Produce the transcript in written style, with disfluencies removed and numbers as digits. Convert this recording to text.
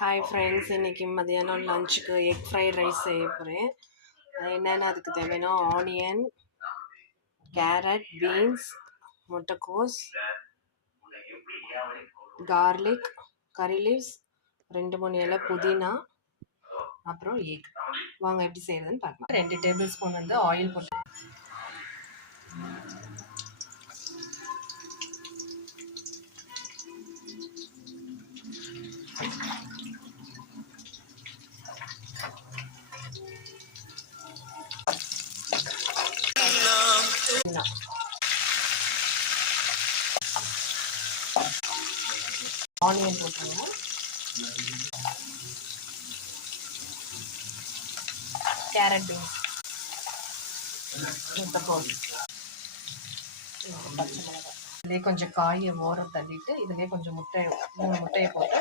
Hi friends, இன்றைக்கி மதியானம் லஞ்சுக்கு எக் ஃப்ரைட் ரைஸ் செய்ய போகிறேன். என்னென்ன அதுக்கு தேவைன்னா ஆனியன், கேரட், பீன்ஸ், முட்டைக்கோஸ், கார்லிக், கறி லீவ்ஸ், 2-3 இலை புதினா, அப்புறம் எக். வாங்க எப்படி செய்யறதுன்னு பார்க்கலாம். 2 டேபிள் ஸ்பூன் வந்து ஆயில் போட்டு ஆனியன் போட்டுருங்க. கேரட், பீன்ஸ், முட்டைக்கோஸ், பச்சை மிளகாய். இதுலேயே கொஞ்சம் காயை ஓரம் தள்ளிட்டு இதுலேயே கொஞ்சம் 3 முட்டையை போட்டு